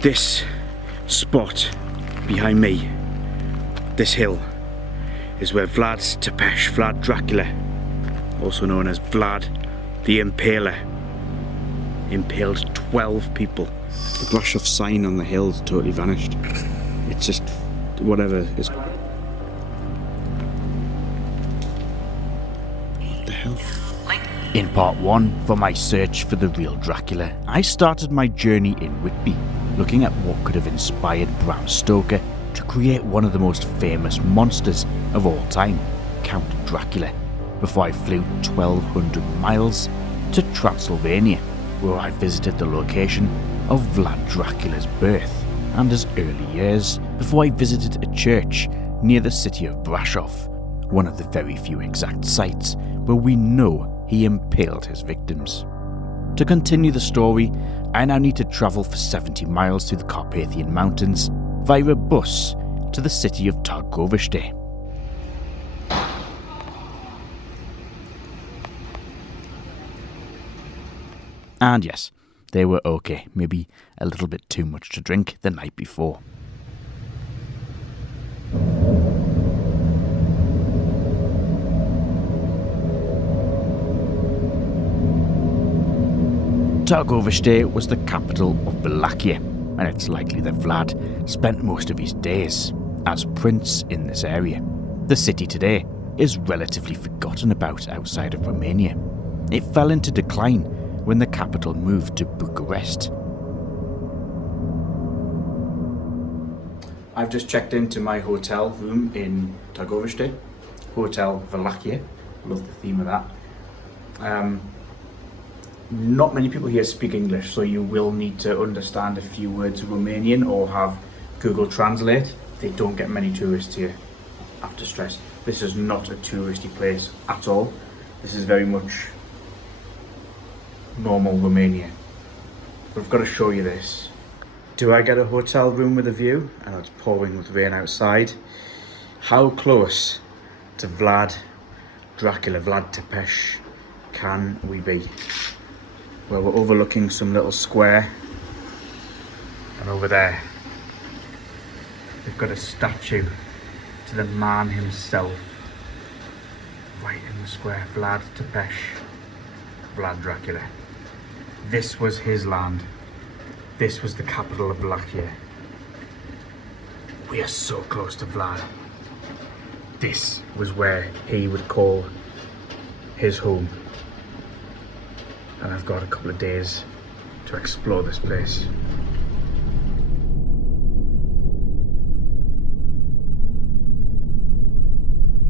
This spot behind me, this hill, is where Vlad Dracula, also known as Vlad the Impaler, impaled 12 people. The Brashov sign on the hill's totally vanished. It's just whatever is. What the hell? In part 1, for my search for the real Dracula, I started my journey in Whitby, looking at what could have inspired Bram Stoker to create one of the most famous monsters of all time, Count Dracula, before I flew 1,200 miles to Transylvania, where I visited the location of Vlad Dracula's birth and his early years, before I visited a church near the city of Brashov, one of the very few exact sites where we know he impaled his victims. To continue the story, I now need to travel for 70 miles through the Carpathian Mountains via a bus to the city of Targoviste. And yes, they were okay, maybe a little bit too much to drink the night before. Targoviste was the capital of Wallachia, and it's likely that Vlad spent most of his days as prince in this area. The city today is relatively forgotten about outside of Romania. It fell into decline when the capital moved to Bucharest. I've just checked into my hotel room in Targoviste, Hotel Wallachia. Love the theme of that. Not many people here speak English, so you will need to understand a few words of Romanian or have Google Translate. They don't get many tourists here, I have to stress. This is not a touristy place at all. This is very much normal Romania. But I've got to show you this. Do I get a hotel room with a view? I know it's pouring with rain outside. How close to Vlad Dracula, Vlad Tepes, can we be? Well, we're overlooking some little square, and over there they've got a statue to the man himself right in the square. Vlad Tepes, Vlad Dracula. This was his land. This was the capital of Wallachia. We are so close to Vlad. This was where he would call his home. And I've got a couple of days to explore this place.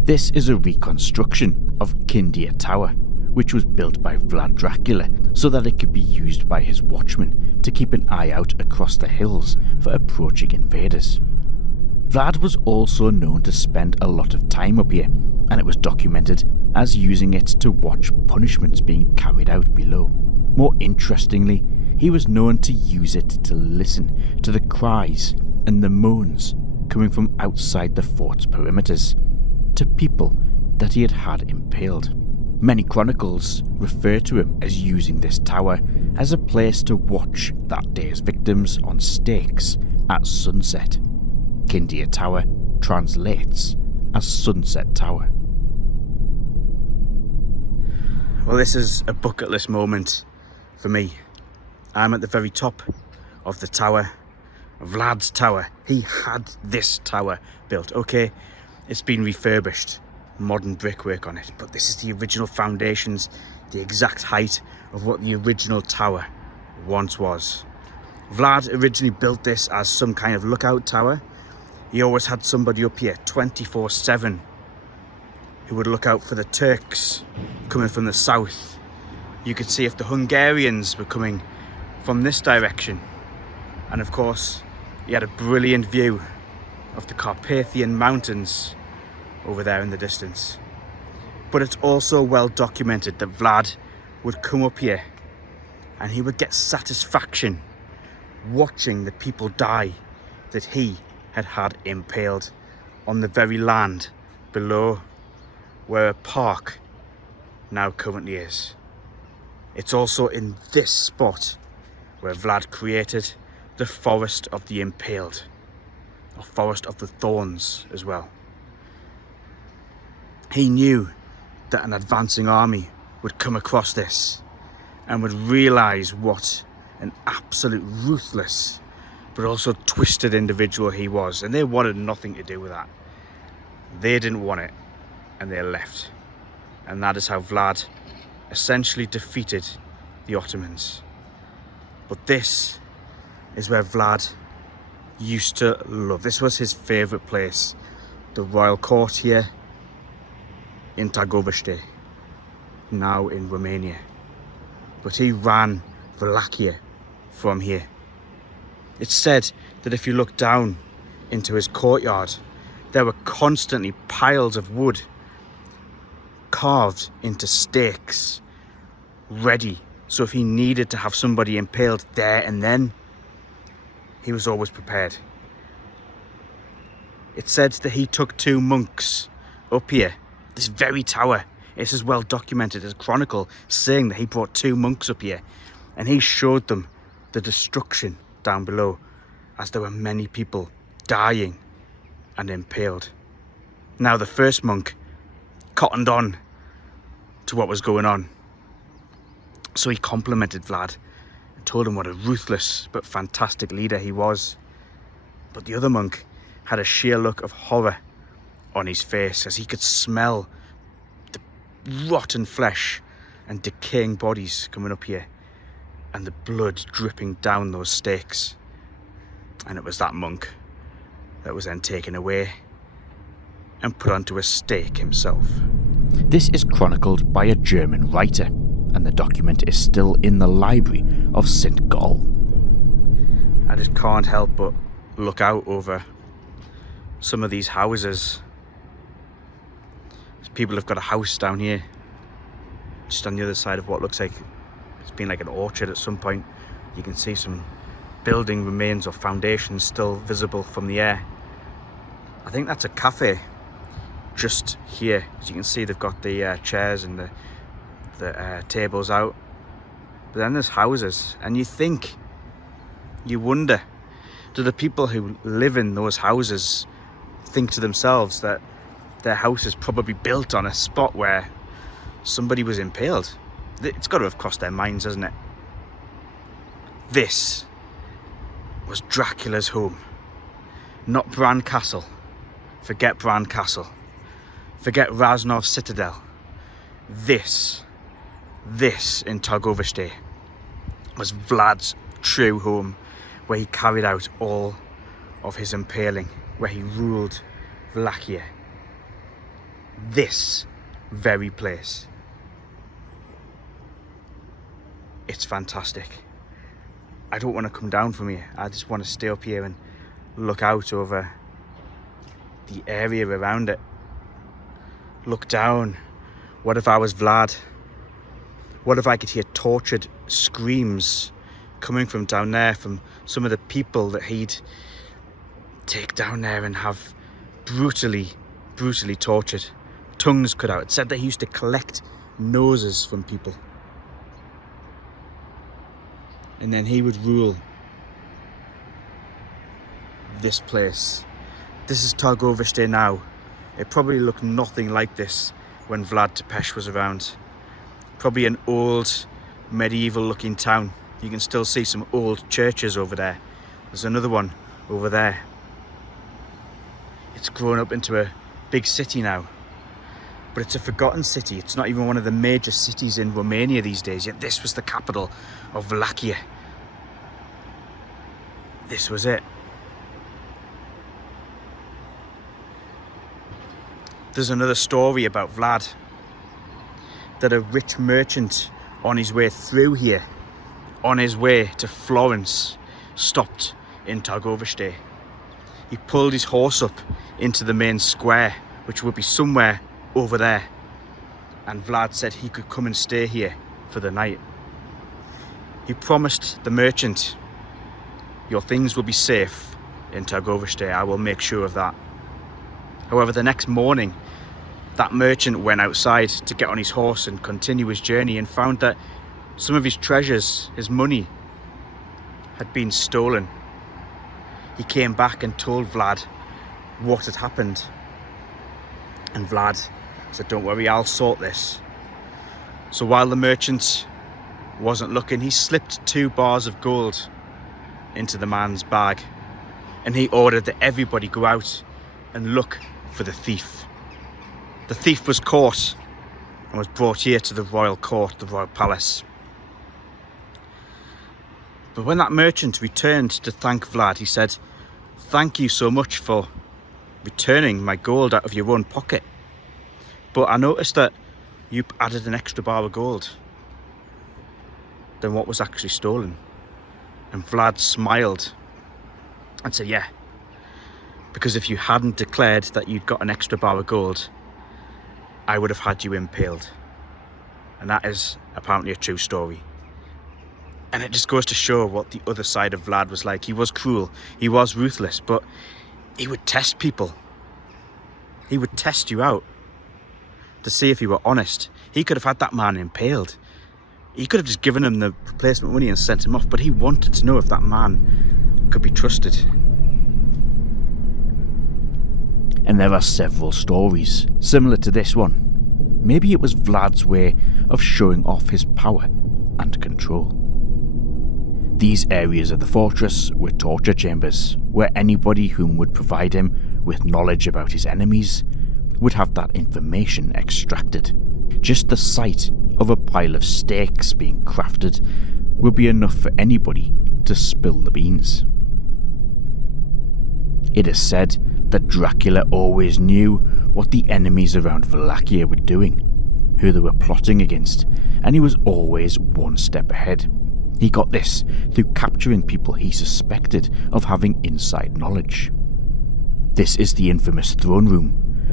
This is a reconstruction of Chindia Tower, which was built by Vlad Dracula so that it could be used by his watchmen to keep an eye out across the hills for approaching invaders. Vlad was also known to spend a lot of time up here, and it was documented as using it to watch punishments being carried out below. More interestingly, he was known to use it to listen to the cries and the moans coming from outside the fort's perimeters, to people that he had impaled. Many chronicles refer to him as using this tower as a place to watch that day's victims on stakes at sunset. Chindia Tower translates as Sunset Tower. Well, this is a bucket list moment for me. I'm at the very top of the tower, Vlad's tower. He had this tower built. Okay, it's been refurbished, modern brickwork on it, but this is the original foundations, the exact height of what the original tower once was. Vlad originally built this as some kind of lookout tower. He always had somebody up here 24/7 who would look out for the Turks coming from the south. You could see if the Hungarians were coming from this direction. And of course, he had a brilliant view of the Carpathian Mountains over there in the distance. But it's also well documented that Vlad would come up here and he would get satisfaction watching the people die that he had impaled on the very land below where a park now currently is. It's also in this spot where Vlad created the Forest of the Impaled, or Forest of the Thorns as well. He knew that an advancing army would come across this and would realise what an absolute ruthless but also twisted individual he was, and they wanted nothing to do with that. They didn't want it, and they left. And that is how Vlad essentially defeated the Ottomans. But this is where Vlad used to love. This was his favourite place, the royal court here in Targoviste, now in Romania. But he ran Wallachia from here. It's said that if you look down into his courtyard, there were constantly piles of wood carved into stakes, ready. So if he needed to have somebody impaled there and then, he was always prepared. It's said that he took 2 monks up here, this very tower. It's as well documented as Chronicle, saying that he brought 2 monks up here and he showed them the destruction down below, as there were many people dying and impaled. Now the first monk cottoned on to what was going on, so he complimented Vlad and told him what a ruthless but fantastic leader he was. But the other monk had a sheer look of horror on his face, as he could smell the rotten flesh and decaying bodies coming up here, and the blood dripping down those stakes. And it was that monk that was then taken away and put onto a stake himself. This is chronicled by a German writer, and the document is still in the library of St. Gall. I just can't help but look out over some of these houses. People have got a house down here, just on the other side of what looks like it's been like an orchard at some point. You can see some building remains or foundations still visible from the air. I think that's a cafe just here. As you can see, they've got the chairs and the tables out. But then there's houses, and you wonder, do the people who live in those houses think to themselves that their house is probably built on a spot where somebody was impaled? It's got to have crossed their minds, hasn't it? This was Dracula's home, not Bran Castle. Forget Bran Castle. Forget Raznov Citadel. This in Targoviste was Vlad's true home, where he carried out all of his impaling, where he ruled Wallachia. This very place. It's fantastic. I don't want to come down from here. I just want to stay up here and look out over the area around it. Look down. What if I was Vlad? What if I could hear tortured screams coming from down there, from some of the people that he'd take down there and have brutally tortured, tongues cut out. It said that he used to collect noses from people, and then he would rule this place. This is Targoviste now. It probably looked nothing like this when Vlad Tepes was around. Probably an old medieval looking town. You can still see some old churches over there. There's another one over there. It's grown up into a big city now, but it's a forgotten city. It's not even one of the major cities in Romania these days, yet this was the capital of Wallachia. This was it. There's another story about Vlad, that a rich merchant on his way through here, on his way to Florence, stopped in Targoviste. He pulled his horse up into the main square, which would be somewhere over there, and Vlad said he could come and stay here for the night. He promised the merchant, "Your things will be safe in Targoviste, I will make sure of that." However, the next morning, that merchant went outside to get on his horse and continue his journey, and found that some of his treasures, his money, had been stolen he came back and told Vlad what had happened. And Vlad said, "Don't worry, I'll sort this." So while the merchant wasn't looking, he slipped 2 bars of gold into the man's bag, and he ordered that everybody go out and look for the thief. The thief was caught and was brought here to the royal court, the royal palace. But when that merchant returned to thank Vlad, he said, "Thank you so much for returning my gold out of your own pocket. But I noticed that you added an extra bar of gold than what was actually stolen." And Vlad smiled and said, "Yeah, because if you hadn't declared that you'd got an extra bar of gold, I would have had you impaled." And that is apparently a true story. And it just goes to show what the other side of Vlad was like. He was cruel, he was ruthless, but he would test people. He would test you out to see if you were honest. He could have had that man impaled. He could have just given him the replacement money and sent him off, but he wanted to know if that man could be trusted. And there are several stories similar to this one. Maybe it was Vlad's way of showing off his power and control. These areas of the fortress were torture chambers, where anybody whom would provide him with knowledge about his enemies would have that information extracted. Just the sight of a pile of steaks being crafted would be enough for anybody to spill the beans. It is said that Dracula always knew what the enemies around Wallachia were doing, who they were plotting against, and he was always one step ahead. He got this through capturing people he suspected of having inside knowledge. This is the infamous throne room,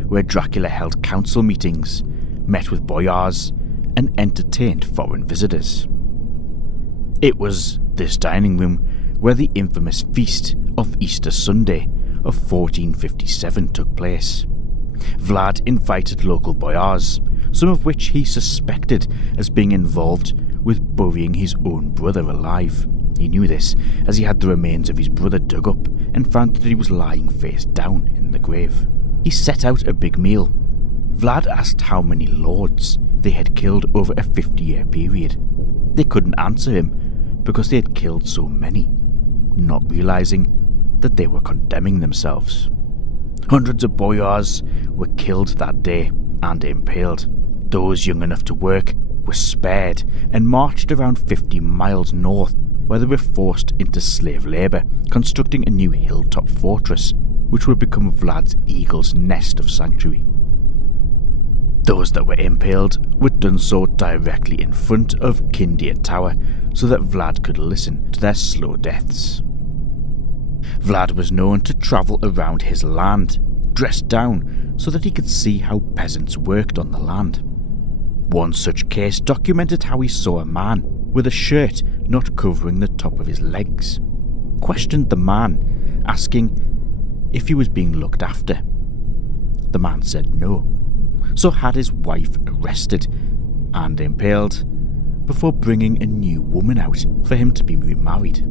where Dracula held council meetings, met with boyars, and entertained foreign visitors. It was this dining room where the infamous feast of Easter Sunday of 1457 took place. Vlad invited local boyars, some of which he suspected as being involved with burying his own brother alive. He knew this as he had the remains of his brother dug up and found that he was lying face down in the grave. He set out a big meal. Vlad asked how many lords they had killed over a 50-year period. They couldn't answer him because they had killed so many, not realizing that they were condemning themselves. Hundreds of boyars were killed that day and impaled. Those young enough to work were spared and marched around 50 miles north, where they were forced into slave labour, constructing a new hilltop fortress which would become Vlad's eagle's nest of sanctuary. Those that were impaled were done so directly in front of Chindia Tower so that Vlad could listen to their slow deaths. Vlad was known to travel around his land, dressed down so that he could see how peasants worked on the land. One such case documented how he saw a man with a shirt not covering the top of his legs, questioned the man, asking if he was being looked after. The man said no, so had his wife arrested and impaled before bringing a new woman out for him to be remarried.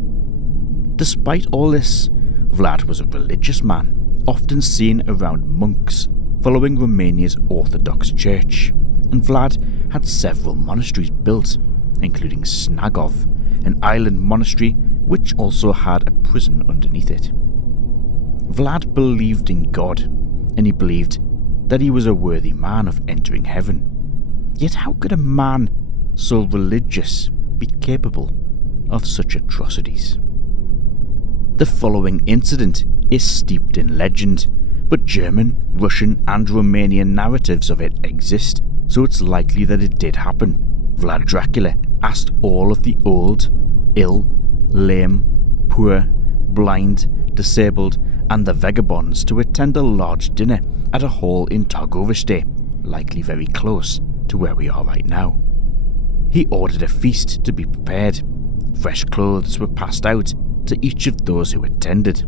Despite all this, Vlad was a religious man, often seen around monks following Romania's Orthodox Church, and Vlad had several monasteries built, including Snagov, an island monastery which also had a prison underneath it. Vlad believed in God, and he believed that he was a worthy man of entering heaven. Yet how could a man so religious be capable of such atrocities? The following incident is steeped in legend, but German, Russian and Romanian narratives of it exist, so it's likely that it did happen. Vlad Dracula asked all of the old, ill, lame, poor, blind, disabled and the vagabonds to attend a large dinner at a hall in Targoviste, likely very close to where we are right now. He ordered a feast to be prepared. Fresh clothes were passed out to each of those who attended.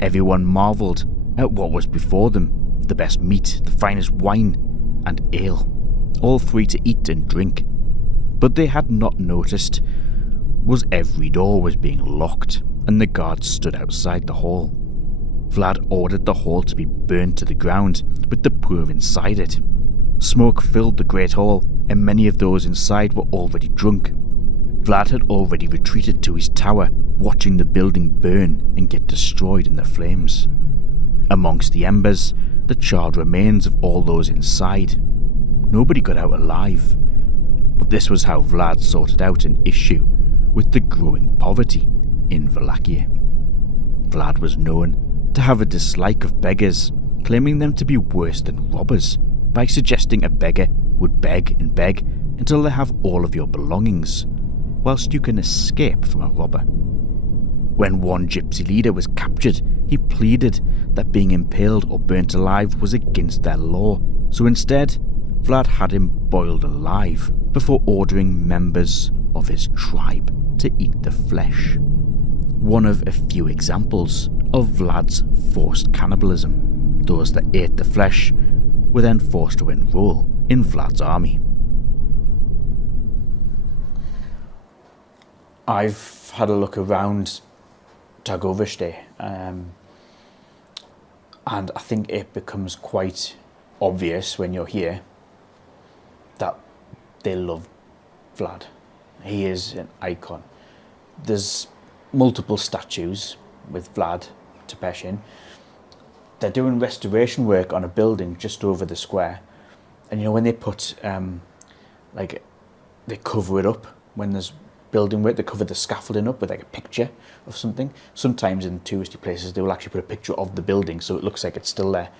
Everyone marvelled at what was before them, the best meat, the finest wine and ale, all free to eat and drink. But they had not noticed was every door was being locked and the guards stood outside the hall. Vlad ordered the hall to be burned to the ground, with the poor inside it. Smoke filled the great hall, and many of those inside were already drunk. Vlad had already retreated to his tower, watching the building burn and get destroyed in the flames. Amongst the embers, the charred remains of all those inside. Nobody got out alive, but this was how Vlad sorted out an issue with the growing poverty in Wallachia. Vlad was known to have a dislike of beggars, claiming them to be worse than robbers, by suggesting a beggar would beg and beg until they have all of your belongings, whilst you can escape from a robber. When one gypsy leader was captured, he pleaded that being impaled or burnt alive was against their law, so instead, Vlad had him boiled alive before ordering members of his tribe to eat the flesh. One of a few examples of Vlad's forced cannibalism. Those that ate the flesh were then forced to enroll in Vlad's army. I've had a look around Targoviste, and I think it becomes quite obvious when you're here that they love Vlad. He is an icon. There's multiple statues with Vlad Tepes in. They're doing restoration work on a building just over the square, and when they put they cover it up when there's building work, they cover the scaffolding up with a picture of something. Sometimes in touristy places they will actually put a picture of the building so it looks like it's still there.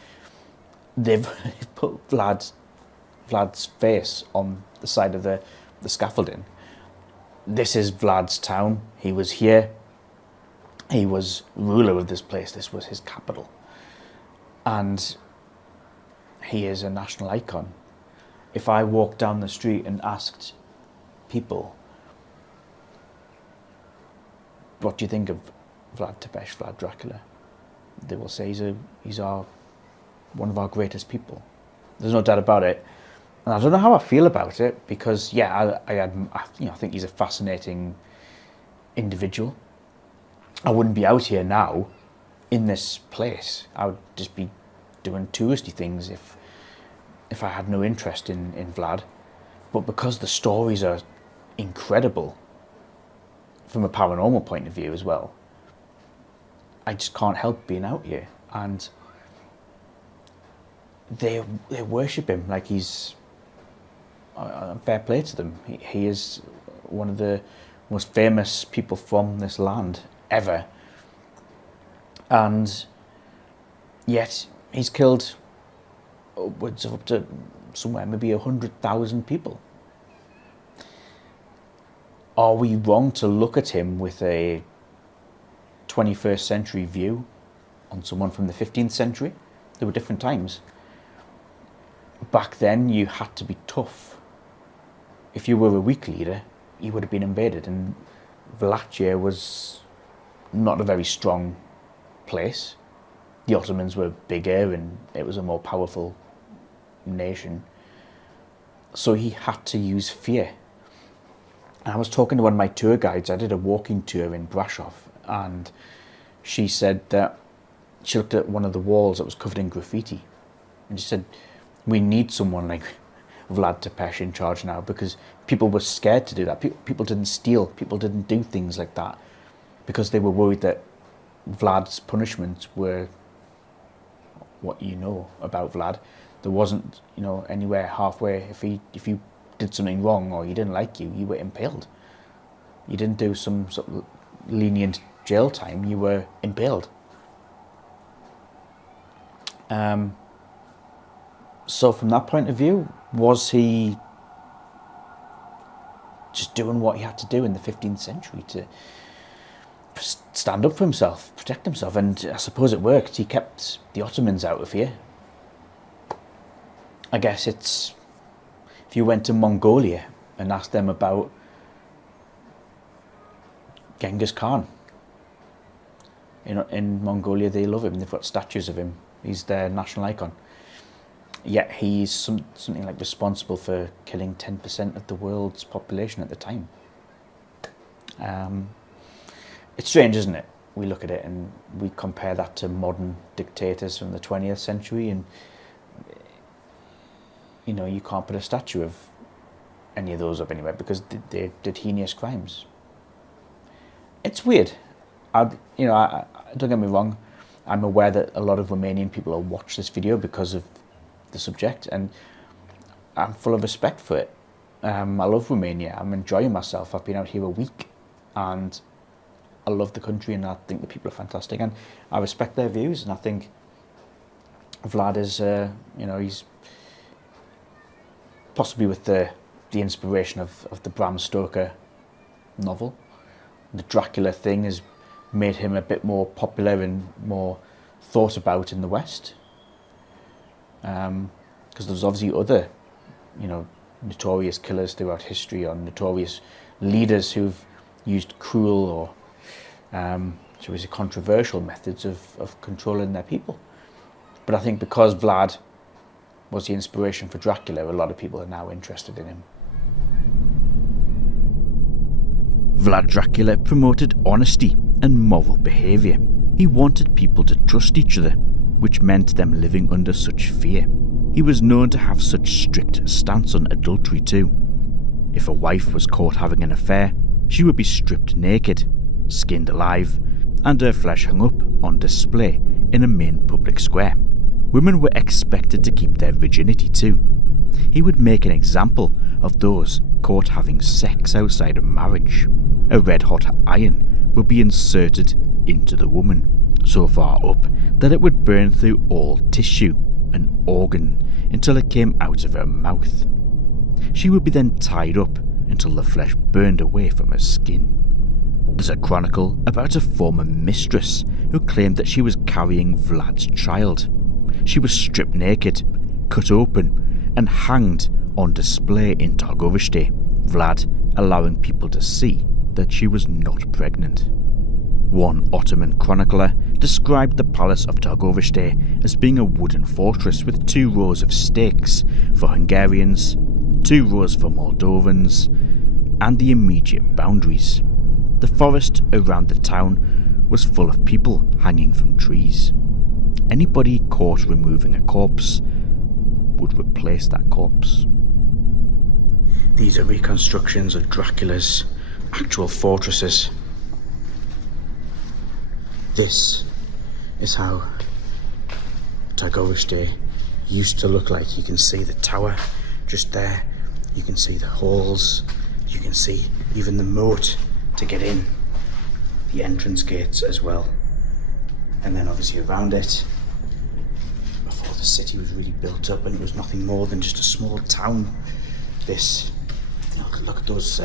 They've put Vlad's face on the side of the scaffolding. This is Vlad's town. He was here. He was ruler of this place. This was his capital. And he is a national icon. If I walked down the street and asked people, what do you think of Vlad Tepes, Vlad Dracula? They will say he's one of our greatest people. There's no doubt about it. And I don't know how I feel about it because, I think he's a fascinating individual. I wouldn't be out here now in this place. I would just be doing touristy things if I had no interest in Vlad. But because the stories are incredible from a paranormal point of view as well, I just can't help being out here. And they worship him like he's fair play to them. He is one of the most famous people from this land ever, and yet he's killed upwards of up to somewhere maybe 100,000 people. Are we wrong to look at him with a 21st century view on someone from the 15th century? There were different times. Back then you had to be tough. If you were a weak leader, you would have been invaded, and Wallachia was not a very strong place. The Ottomans were bigger and it was a more powerful nation. So he had to use fear. And I was talking to one of my tour guides. I did a walking tour in Brasov, and she said that she looked at one of the walls that was covered in graffiti, and she said, we need someone like Vlad Tepes in charge now, because people were scared to do that. People didn't steal, people didn't do things like that, because they were worried that Vlad's punishments were what you know about Vlad. There wasn't, anywhere halfway. If you did something wrong or he didn't like you, you were impaled. You didn't do some sort of lenient jail time, you were impaled. So from that point of view, was he just doing what he had to do in the 15th century to stand up for himself, protect himself? And I suppose it worked. He kept the Ottomans out of here. I guess it's, if you went to Mongolia and asked them about Genghis Khan, in Mongolia they love him. They've got statues of him. He's their national icon. Yet he's something like responsible for killing 10% of the world's population at the time. It's strange, isn't it? We look at it and we compare that to modern dictators from the 20th century, and you know, you can't put a statue of any of those up anywhere because they did heinous crimes. It's weird. Don't get me wrong, I'm aware that a lot of Romanian people will watch this video because of the subject, and I'm full of respect for it. I love Romania. I'm enjoying myself. I've been out here a week and I love the country, and I think the people are fantastic, and I respect their views, and I think Vlad is, he's possibly with the inspiration of the Bram Stoker novel. The Dracula thing has made him a bit more popular and more thought about in the West. Because there's obviously other, notorious killers throughout history, or notorious leaders who've used cruel or shall we say controversial methods of controlling their people. But I think because Vlad was the inspiration for Dracula, a lot of people are now interested in him. Vlad Dracula promoted honesty and moral behaviour. He wanted people to trust each other, which meant them living under such fear. He was known to have such strict stance on adultery too. If a wife was caught having an affair, she would be stripped naked, skinned alive, and her flesh hung up on display in a main public square. Women were expected to keep their virginity too. He would make an example of those caught having sex outside of marriage. A red-hot iron would be inserted into the woman, so far up that it would burn through all tissue and organ until it came out of her mouth. She would be then tied up until the flesh burned away from her skin. There's a chronicle about a former mistress who claimed that she was carrying Vlad's child. She was stripped naked, cut open, and hanged on display in Targoviste, Vlad allowing people to see that she was not pregnant. One Ottoman chronicler described the palace of Targoviste as being a wooden fortress with 2 rows of stakes for Hungarians, 2 rows for Moldovans, and the immediate boundaries. The forest around the town was full of people hanging from trees. Anybody caught removing a corpse would replace that corpse. These are reconstructions of Dracula's actual fortresses. This is how Targoviste used to look like. You can see the tower just there. You can see the halls. You can see even the moat to get in. The entrance gates as well. And then obviously around it, before the city was really built up and it was nothing more than just a small town, look at those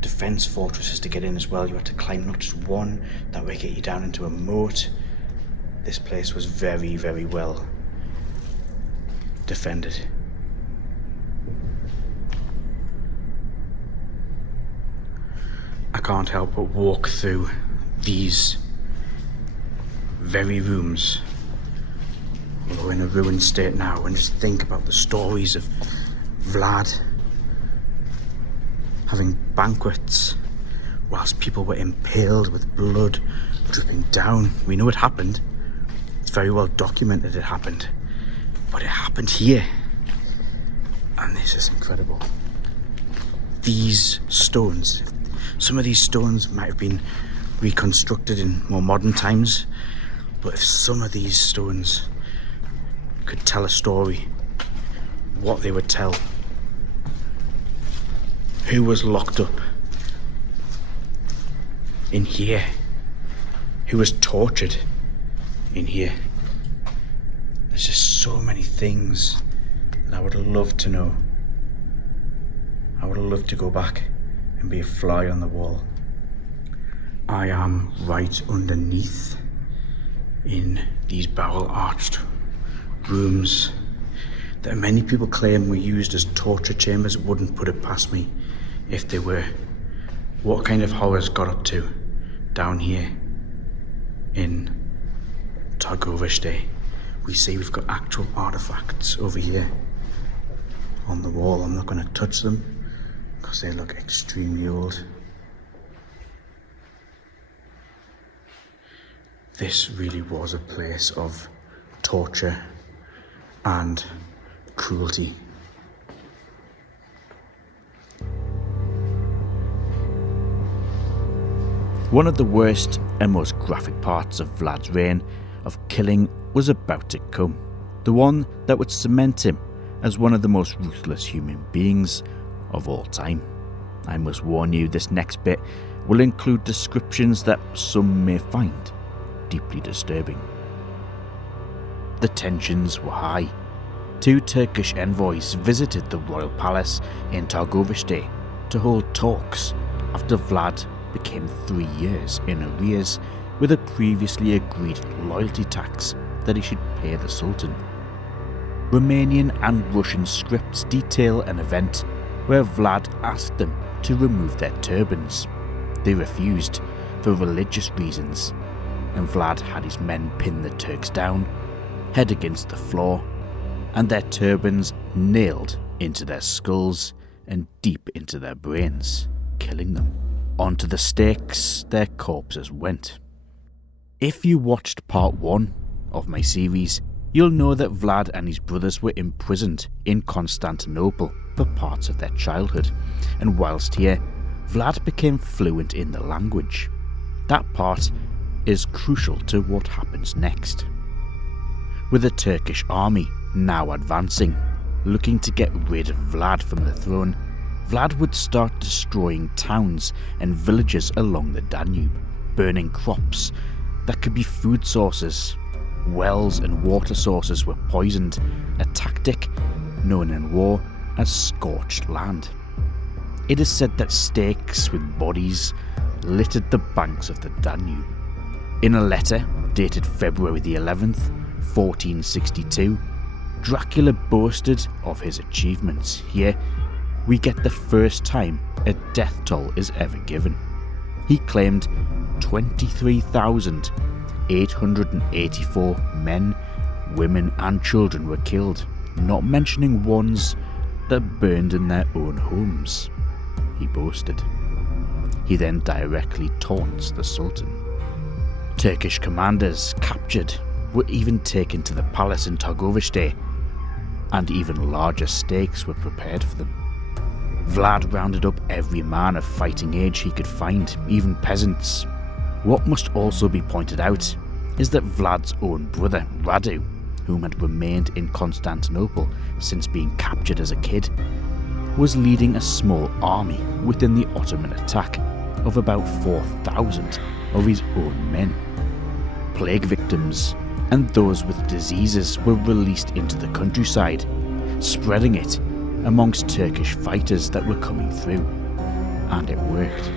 defense fortresses to get in as well. You had to climb not just one, that would get you down into a moat. This place was very, very well defended. I can't help but walk through these very rooms, although in a ruined state now, and just think about the stories of Vlad having banquets whilst people were impaled with blood dripping down. We know it happened. It's very well documented it happened. But it happened here. And this is incredible. These stones, some of these stones might have been reconstructed in more modern times, but if some of these stones could tell a story, what they would tell. Who was locked up in here? Who was tortured in here? There's just so many things that I would love to know. I would love to go back and be a fly on the wall. I am right underneath in these barrel-arched rooms that many people claim were used as torture chambers. Wouldn't put it past me if they were. What kind of horrors got up to down here in Targoviste? We see we've got actual artifacts over here on the wall. I'm not going to touch them because they look extremely old. This really was a place of torture and cruelty. One of the worst and most graphic parts of Vlad's reign of killing was about to come. The one that would cement him as one of the most ruthless human beings of all time. I must warn you, this next bit will include descriptions that some may find deeply disturbing. The tensions were high. 2 Turkish envoys visited the royal palace in Targoviste to hold talks after Vlad became 3 years in arrears with a previously agreed loyalty tax that he should pay the Sultan. Romanian and Russian scripts detail an event where Vlad asked them to remove their turbans. They refused for religious reasons, and Vlad had his men pin the Turks down, head against the floor, and their turbans nailed into their skulls and deep into their brains, killing them. Onto the stakes their corpses went. If you watched part 1 of my series, you'll know that Vlad and his brothers were imprisoned in Constantinople for parts of their childhood, and whilst here, Vlad became fluent in the language. That part is crucial to what happens next. With the Turkish army now advancing, looking to get rid of Vlad from the throne, Vlad would start destroying towns and villages along the Danube, burning crops that could be food sources. Wells and water sources were poisoned, a tactic known in war as scorched land. It is said that stakes with bodies littered the banks of the Danube. In a letter dated February the 11th, 1462, Dracula boasted of his achievements. Here, we get the first time a death toll is ever given. He claimed 23,884 men, women and children were killed, not mentioning ones that burned in their own homes. He boasted. He then directly taunts the Sultan. Turkish commanders captured were even taken to the palace in Targoviste, and even larger stakes were prepared for them. Vlad rounded up every man of fighting age he could find, even peasants. What must also be pointed out is that Vlad's own brother, Radu, whom had remained in Constantinople since being captured as a kid, was leading a small army within the Ottoman attack of about 4,000 of his own men. Plague victims and those with diseases were released into the countryside, spreading it amongst Turkish fighters that were coming through, and it worked.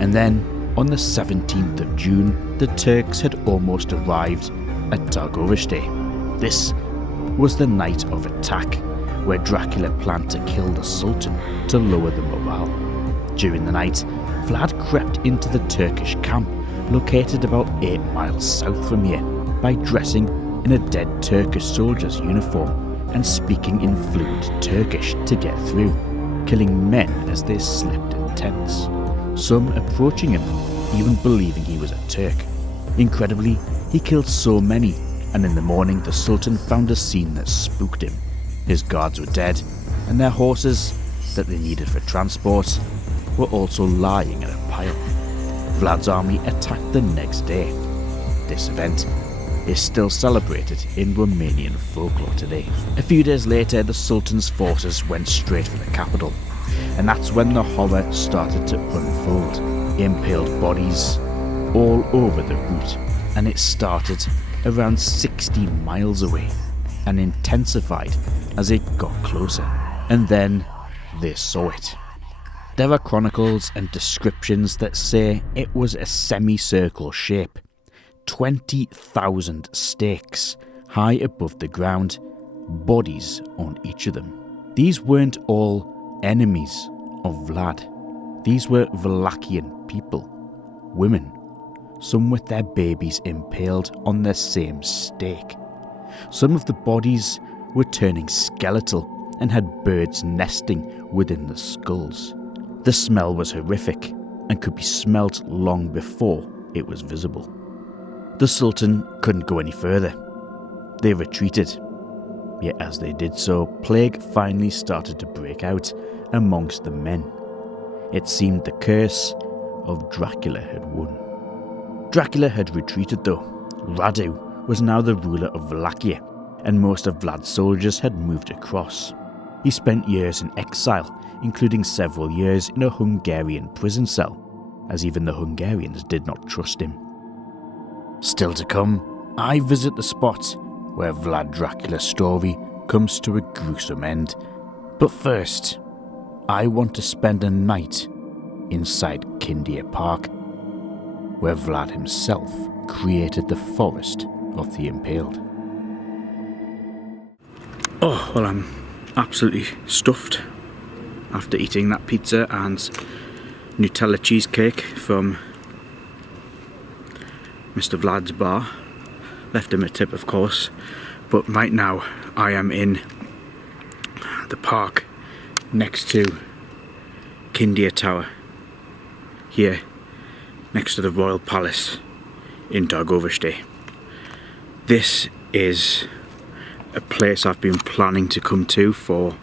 And then, on the 17th of June, the Turks had almost arrived at Targoviste. This was the night of attack, where Dracula planned to kill the Sultan to lower the morale. During the night, Vlad crept into the Turkish camp, located about 8 miles south from here, by dressing in a dead Turkish soldier's uniform and speaking in fluent Turkish to get through, killing men as they slept in tents, some approaching him, even believing he was a Turk. Incredibly, he killed so many, and in the morning the Sultan found a scene that spooked him. His guards were dead, and their horses, that they needed for transport, were also lying in a pile. Vlad's army attacked the next day. This event is still celebrated in Romanian folklore today. A few days later, the Sultan's forces went straight for the capital, and that's when the horror started to unfold. Impaled bodies all over the route, and it started around 60 miles away and intensified as it got closer, and then they saw it. There are chronicles and descriptions that say it was a semicircle shape, 20,000 stakes high above the ground, bodies on each of them. These weren't all enemies of Vlad. These were Wallachian people, women, some with their babies impaled on the same stake. Some of the bodies were turning skeletal and had birds nesting within the skulls. The smell was horrific and could be smelt long before it was visible. The Sultan couldn't go any further. They retreated. Yet as they did so, plague finally started to break out amongst the men. It seemed the curse of Dracula had won. Dracula had retreated though. Radu was now the ruler of Wallachia, and most of Vlad's soldiers had moved across. He spent years in exile, including several years in a Hungarian prison cell, as even the Hungarians did not trust him. Still to come, I visit the spot where Vlad Dracula's story comes to a gruesome end. But first, I want to spend a night inside Chindia Park, where Vlad himself created the forest of the Impaled. Oh, well, I'm absolutely stuffed after eating that pizza and Nutella cheesecake from Mr. Vlad's bar. Left him a tip, of course, but right now I am in the park next to Chindia Tower, here next to the Royal Palace in Targoviste. This is a place I've been planning to come to for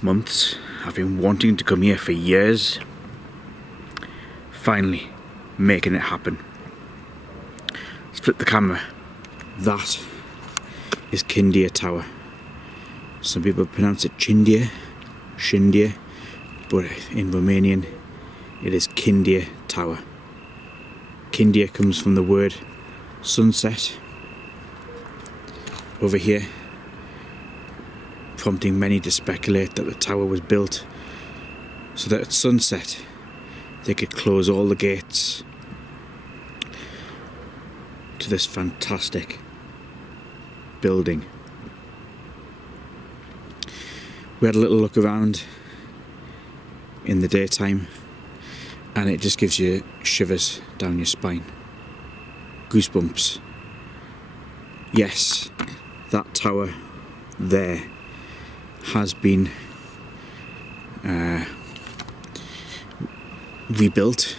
months. I've been wanting to come here for years. Finally making it happen. Let's flip the camera. That is Chindia Tower. Some people pronounce it Chindia, but in Romanian it is Chindia Tower. Chindia comes from the word sunset over here, prompting many to speculate that the tower was built so that at sunset they could close all the gates to this fantastic building. We had a little look around in the daytime and it just gives you shivers down your spine. Goosebumps. Yes, that tower there has been rebuilt.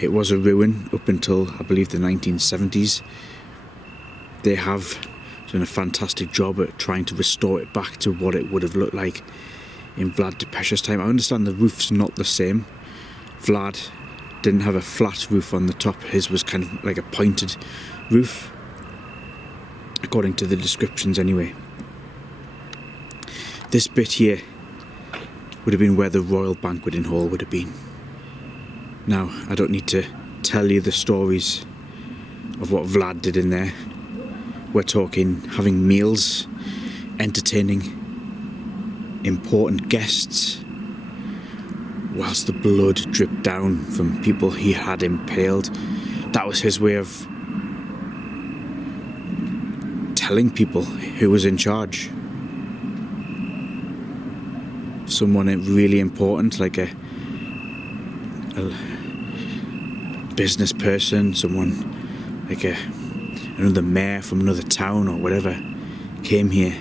It was a ruin up until I believe the 1970s. They have done a fantastic job at trying to restore it back to what it would have looked like in Vlad Tepesh's time. I understand the roof's not the same. Vlad didn't have a flat roof on the top. His was kind of like a pointed roof, according to the descriptions anyway. This bit here would have been where the royal banqueting hall would have been. Now, I don't need to tell you the stories of what Vlad did in there. We're talking having meals, entertaining important guests, whilst the blood dripped down from people he had impaled. That was his way of telling people who was in charge. Someone really important, like a business person, someone like another mayor from another town or whatever, came here,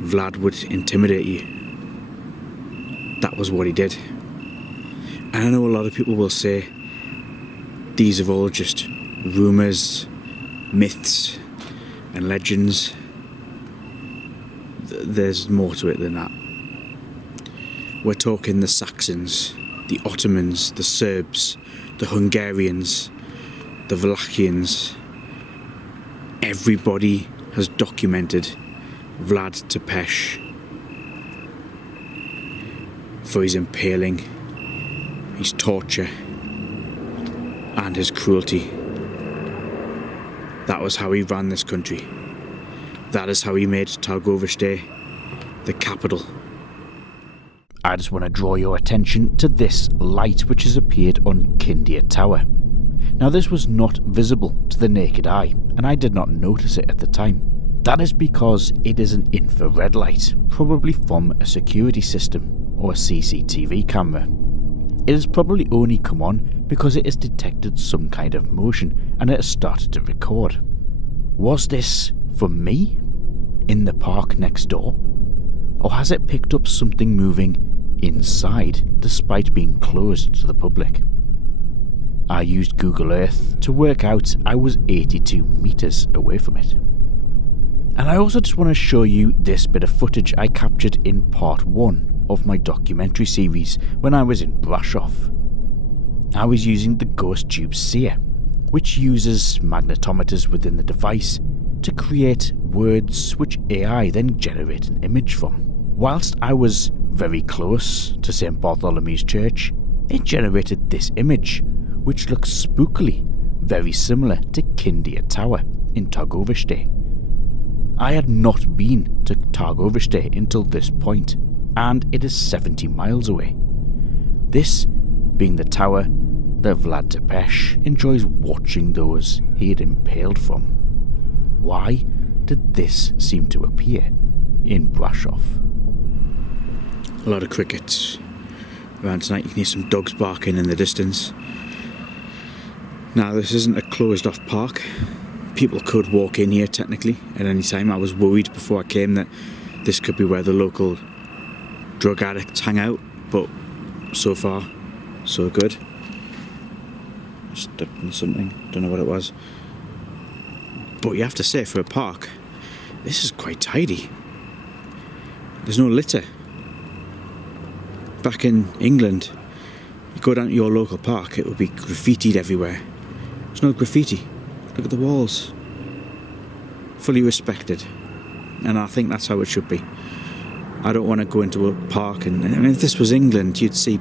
Vlad would intimidate you. That was what he did. And I know a lot of people will say these are all just rumours, myths and legends. There's more to it than that. We're talking the Saxons, the Ottomans, the Serbs, the Hungarians, the Wallachians. Everybody has documented Vlad Tepes for his impaling, his torture and his cruelty. That was how he ran this country. That is how he made Targoviste the capital. I just want to draw your attention to this light which has appeared on Chindia Tower. Now this was not visible to the naked eye, and I did not notice it at the time. That is because it is an infrared light, probably from a security system or a CCTV camera. It has probably only come on because it has detected some kind of motion and it has started to record. Was this from me in the park next door? Or has it picked up something moving inside despite being closed to the public? I used Google Earth to work out I was 82 meters away from it. And I also just want to show you this bit of footage I captured in part 1 of my documentary series when I was in Brasov. I was using the Ghost Tube Seer, which uses magnetometers within the device to create words which AI then generate an image from. Whilst I was very close to St. Bartholomew's Church, it generated this image, which looks spookily very similar to Chindia Tower in Targoviste. I had not been to Targoviste until this point, and it is 70 miles away. This being the tower that Vlad Dracula enjoys watching those he had impaled from. Why did this seem to appear in Brasov? A lot of crickets around tonight. You can hear some dogs barking in the distance. Now, this isn't a closed off park. People could walk in here technically at any time. I was worried before I came that this could be where the local drug addicts hang out, but so far so good. Stepped in something, don't know what it was. But you have to say, for a park, this is quite tidy. There's no litter. Back in England, you go down to your local park, it would be graffitied everywhere. There's no graffiti. Look at the walls. Fully respected. And I think that's how it should be. I don't want to go into a park and I mean, if this was England, you'd see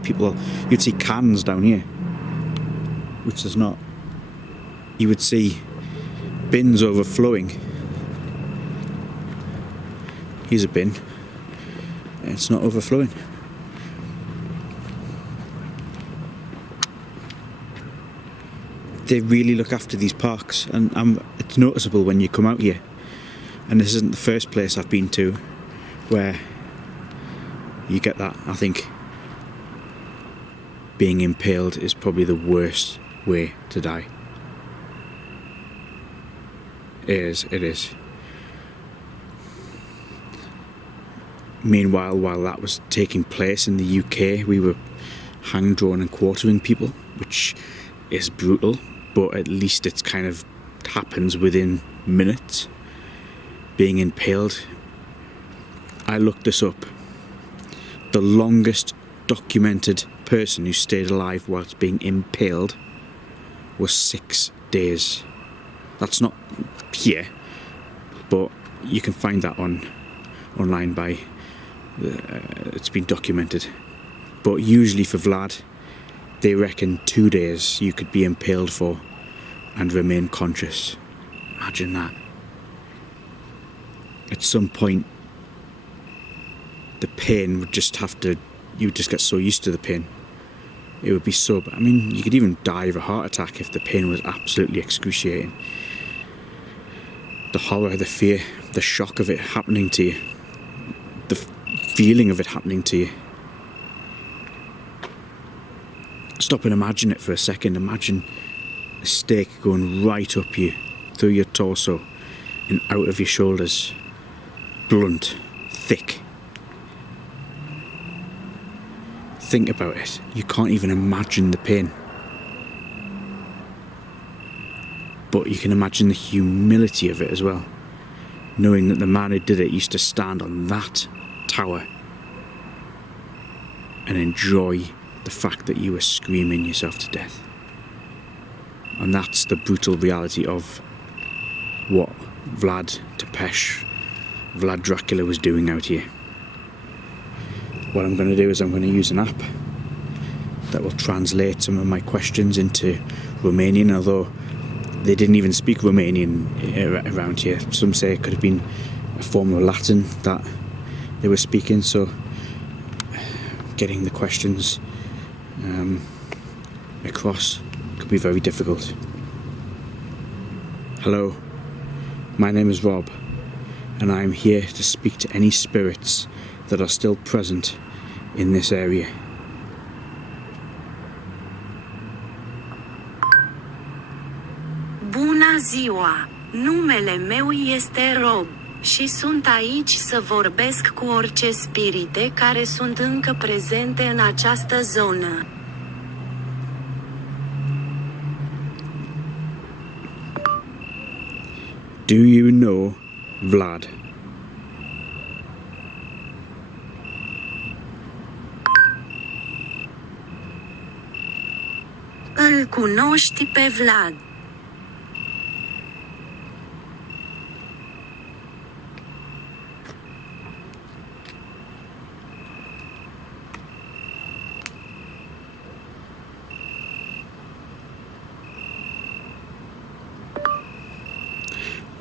cans down here, which there's not. You would see bins overflowing. Here's a bin. It's not overflowing. They really look after these parks, and it's noticeable when you come out here. And this isn't the first place I've been to where you get that. I think being impaled is probably the worst way to die. It is. Meanwhile, while that was taking place in the UK, we were hang, drawing and quartering people, which is brutal, but at least it's kind of happens within minutes. Being impaled, I looked this up. The longest documented person who stayed alive whilst being impaled was 6 days. That's not here, but you can find that online by it's been documented. But usually for Vlad, they reckon 2 days you could be impaled for and remain conscious. Imagine that. At some point, the pain would just you would just get so used to the pain. It would be so bad. I mean, you could even die of a heart attack if the pain was absolutely excruciating. The horror, the fear, the shock of it happening to you, the feeling of it happening to you. Stop and imagine it for a second. Imagine a stake going right up you, through your torso and out of your shoulders. Blunt, thick. Think about it. You can't even imagine the pain. But you can imagine the humility of it as well. Knowing that the man who did it used to stand on that tower and enjoy the fact that you were screaming yourself to death. And that's the brutal reality of what Vlad Dracula was doing out here. What I'm going to do is I'm going to use an app that will translate some of my questions into Romanian, although they didn't even speak Romanian around here. Some say it could have been a form of Latin that they were speaking, so getting the questions across could be very difficult. Hello, my name is Rob, and I am here to speak to any spirits that are still present in this area. Bună ziua! Numele meu este Rob și sunt aici să vorbesc cu orice spirite care sunt încă prezente în această zonă. Do you know Vlad? Îl cunoști pe Vlad?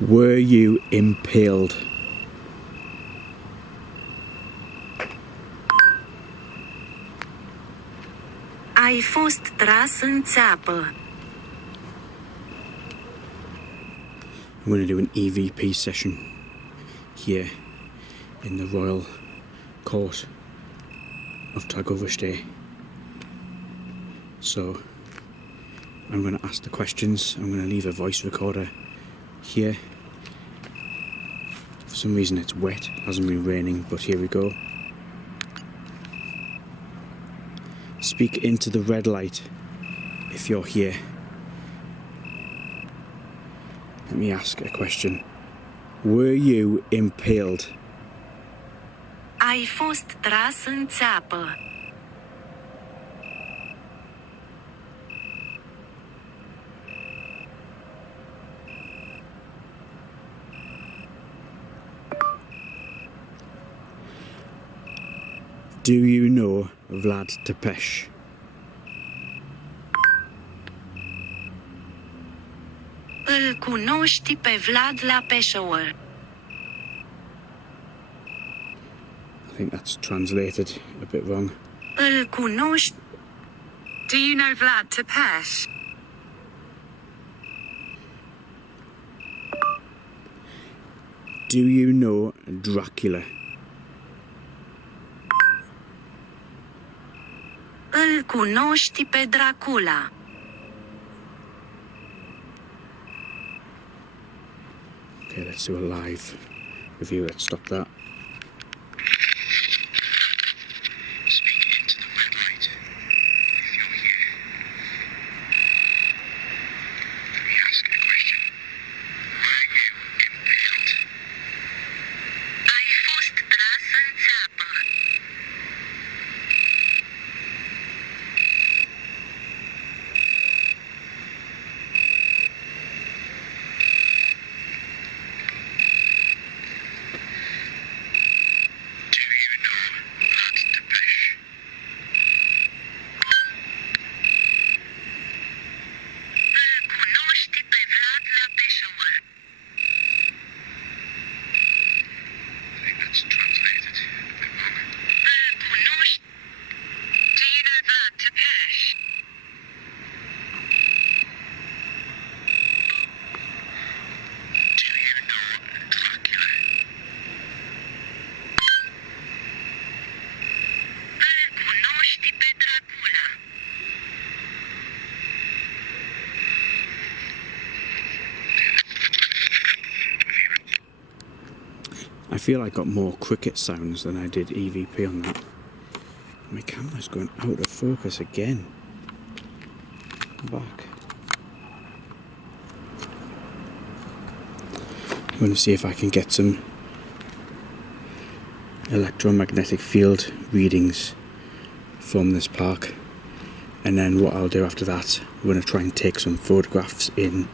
Were you impaled? Ai fost tras în țeapă. I'm going to do an EVP session here in the Royal Court of Targoviste. So I'm going to ask the questions. I'm going to leave a voice recorder here. For some reason it's wet, it hasn't been raining, but here we go. Speak into the red light if you're here. Let me ask a question. Were you impaled? Ai fost tras în țeapă. Do you know Vlad Tepesh? Îl cunoști pe Vlad la Peshawar. I think that's translated a bit wrong. Îl cunoști. Do you know Vlad Tepesh? Do you know Dracula? Îl cunoști pe Dracula. Okay, let's do a live review. Let's stop that. Speak into the red light if you're here. Let me ask a question. Were you impaled? Ai fost tras în țeapă. Do you know Vlad Tepesh? Îl cunoști pe Vlad la Peshawar. I think that's translated a bit wrong. Îl cunoști. Do you know Vlad Tepesh? Do you know Dracula? Îl cunoști pe Dracula. I feel I got more cricket sounds than I did EVP on that. My camera's going out of focus again. Back. I'm going to see if I can get some electromagnetic field readings from this park, and then what I'll do after that, we're going to try and take some photographs in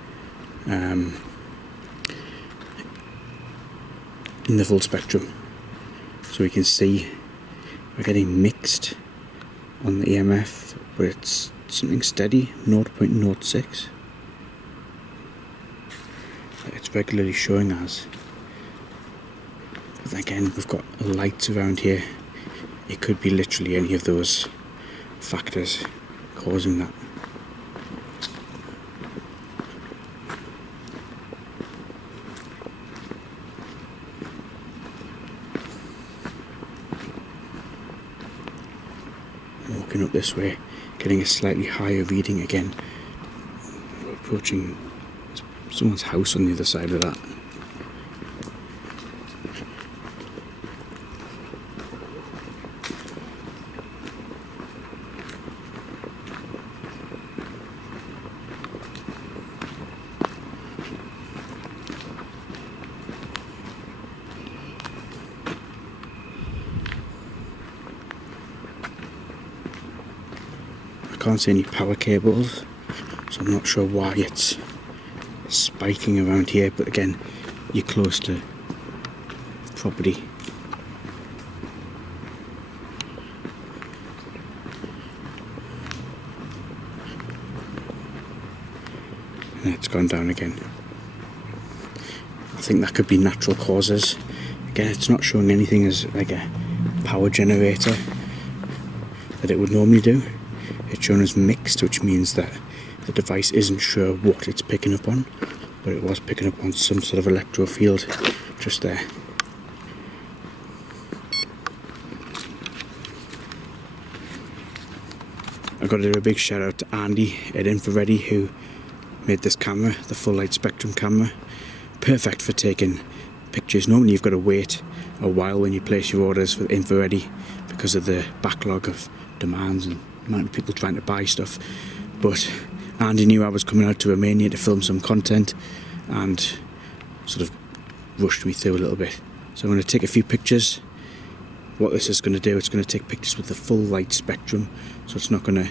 the full spectrum, so we can see we're getting mixed on the EMF, but it's something steady, 0.06. It's regularly showing us. But again, we've got lights around here. It could be literally any of those factors causing that. Walking up this way, getting a slightly higher reading again. We're approaching someone's house on the other side of that. can't see any power cables, so I'm not sure why it's spiking around here, but again, you're close to property. And it's gone down again. I think that could be natural causes. Again, it's not showing anything as like a power generator that it would normally do. It's shown as mixed, which means that the device isn't sure what it's picking up on, but it was picking up on some sort of electro field just there. I've got to do a big shout out to Andy at Infrared who made this camera, the full light spectrum camera. Perfect for taking pictures. Normally you've got to wait a while when you place your orders for Infrared because of the backlog of demands and the amount of people trying to buy stuff. But Andy knew I was coming out to Romania to film some content and sort of rushed me through a little bit. So I'm going to take a few pictures. What this is going to do, it's going to take pictures with the full light spectrum, so it's not going to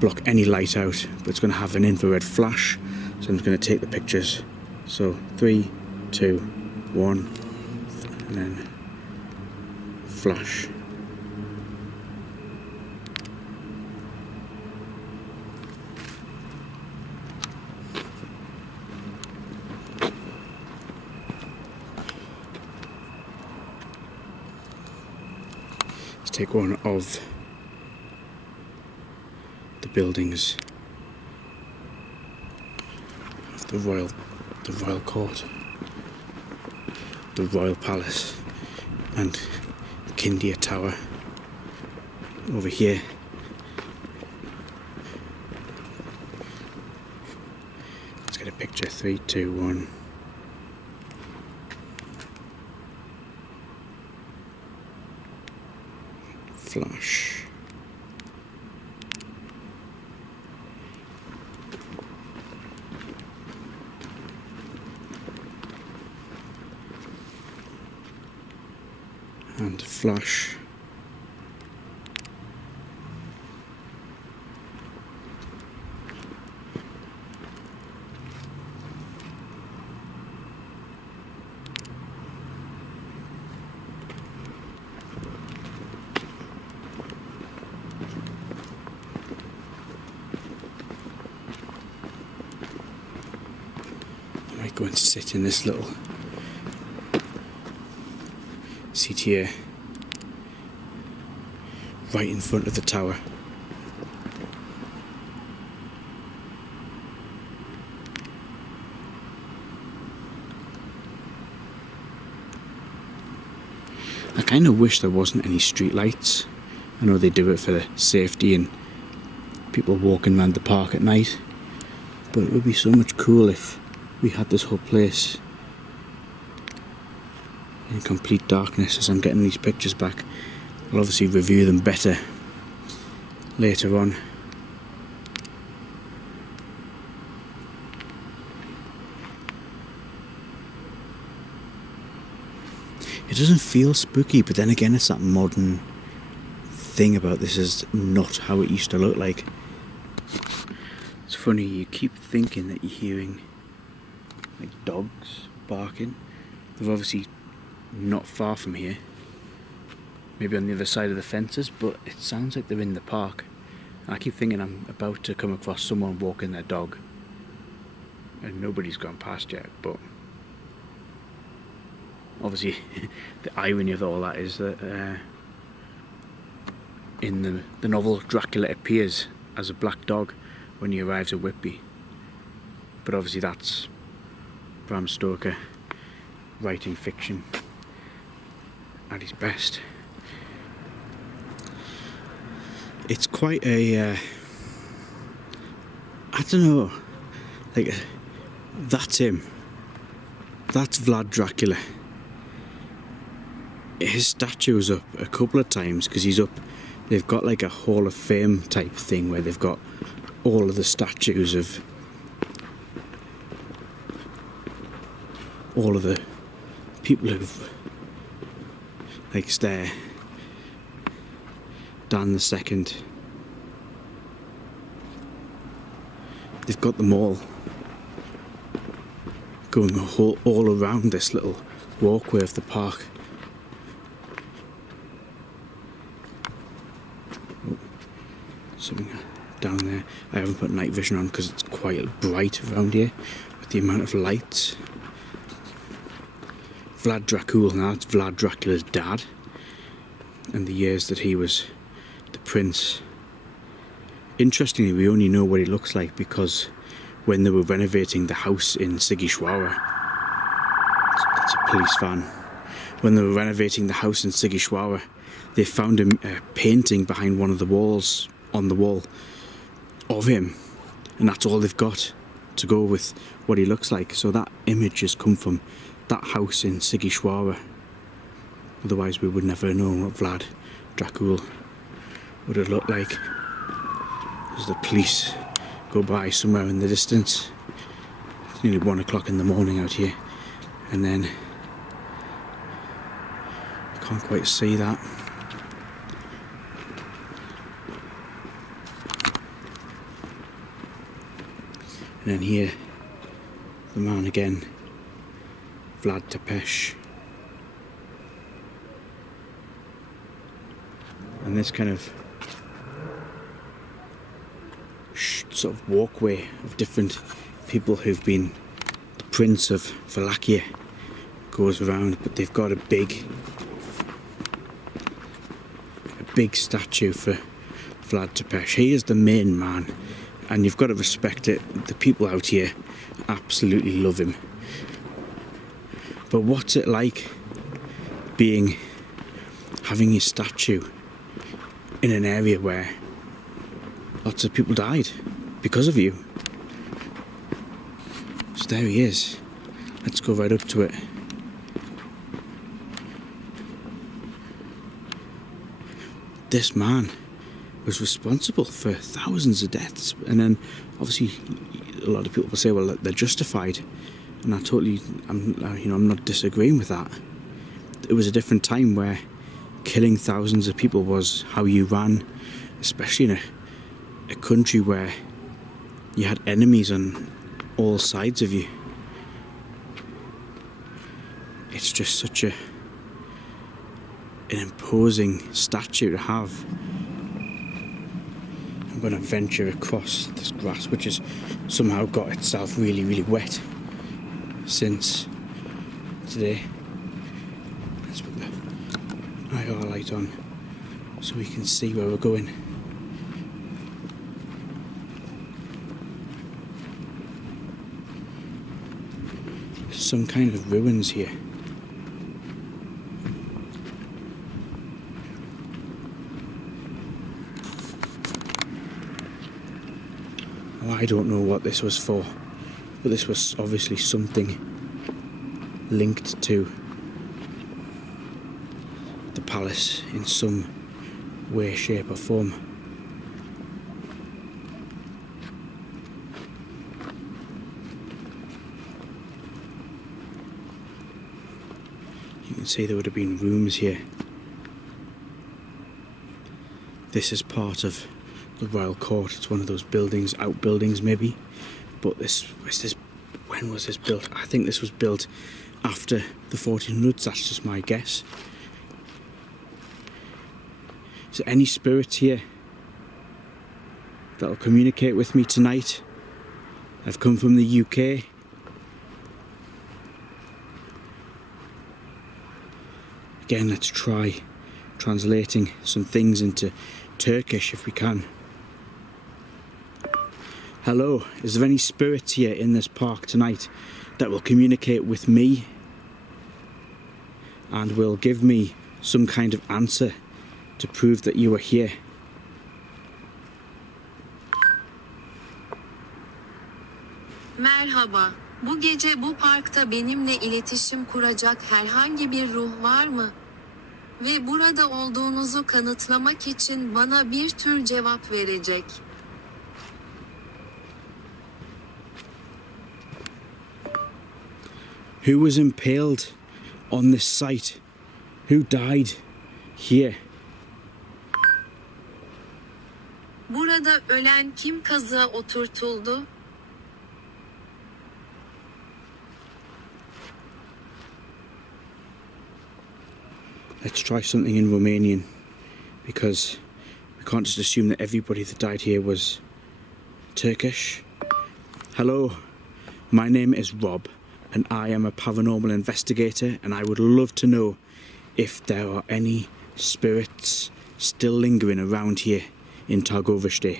block any light out, but it's going to have an infrared flash. So I'm just going to take the pictures. So 3, 2, 1, and then flash. Let's take one of the buildings of the royal court, the royal palace, and Chindia Tower over here. Let's get a picture. 3, 2, 1. Flash. And flash. I might go and sit in this little seat here, right in front of the tower. I kind of wish there wasn't any street lights. I know they do it for the safety and people walking around the park at night, but it would be so much cool if we had this whole place in complete darkness. As I'm getting these pictures back, I'll obviously review them better later on. It doesn't feel spooky, but then again it's that modern thing about this is not how it used to look like. It's funny, you keep thinking that you're hearing like dogs barking. They're obviously not far from here, maybe on the other side of the fences, but it sounds like they're in the park. And I keep thinking I'm about to come across someone walking their dog and nobody's gone past yet, but obviously the irony of all that is that in the novel Dracula appears as a black dog when he arrives at Whitby, but obviously that's Bram Stoker writing fiction at his best. It's quite a I don't know, like that's him, that's Vlad Dracula. His statue's up a couple of times because he's up, they've got like a Hall of Fame type thing where they've got all of the statues of all of the people who've, like there, Dan II, they've got them all going all around this little walkway of the park. Oh, something down there. I haven't put night vision on because it's quite bright around here with the amount of lights. Vlad Dracula, now that's Vlad Dracula's dad, and the years that he was the prince. Interestingly, we only know what he looks like because when they were renovating the house in Sigishwara, that's a police van, when they were renovating the house in Sigishwara, they found a painting behind one of the walls, on the wall, of him, and that's all they've got to go with what he looks like. So that image has come from that house in Sigishwara. Otherwise we would never have known what Vlad Dracula would have looked like. As the police go by somewhere in the distance. It's nearly 1 o'clock in the morning out here, and then I can't quite see that. And then here, the man again, Vlad Tepesh. And this kind of sort of walkway of different people who've been the prince of Wallachia goes around, but they've got a big statue for Vlad Tepesh. He is the main man, and you've got to respect it. The people out here absolutely love him. But what's it like having his statue in an area where lots of people died because of you? So there he is. Let's go right up to it. This man was responsible for thousands of deaths, and then obviously a lot of people will say, well, they're justified, and I'm not disagreeing with that. It was a different time where killing thousands of people was how you ran, especially in a country where you had enemies on all sides of you. It's just such an imposing statue to have. I'm going to venture across this grass, which has somehow got itself really, really wet since today. Let's put the IR light on so we can see where we're going. There's some kind of ruins here. I don't know what this was for, but this was obviously something linked to the palace in some way, shape or form. You can see there would have been rooms here. This is part of the royal court. It's one of those buildings, outbuildings maybe, but when was this built? I think this was built after the 1400s, that's just my guess. Is there any spirits here that'll communicate with me tonight? I've come from the UK. Again, let's try translating some things into Turkish if we can. Hello, is there any spirits here in this park tonight that will communicate with me and will give me some kind of answer to prove that you are here? Merhaba. Bu gece bu parkta benimle iletişim kuracak herhangi bir ruh var mı? Ve burada olduğunuzu kanıtlamak için bana bir tür cevap verecek. Who was impaled on this site? Who died here? Burada ölen kim kazığa oturtuldu? Let's try something in Romanian, because we can't just assume that everybody that died here was Turkish. Hello, my name is Rob and I am a paranormal investigator, and I would love to know if there are any spirits still lingering around here in Targoviste.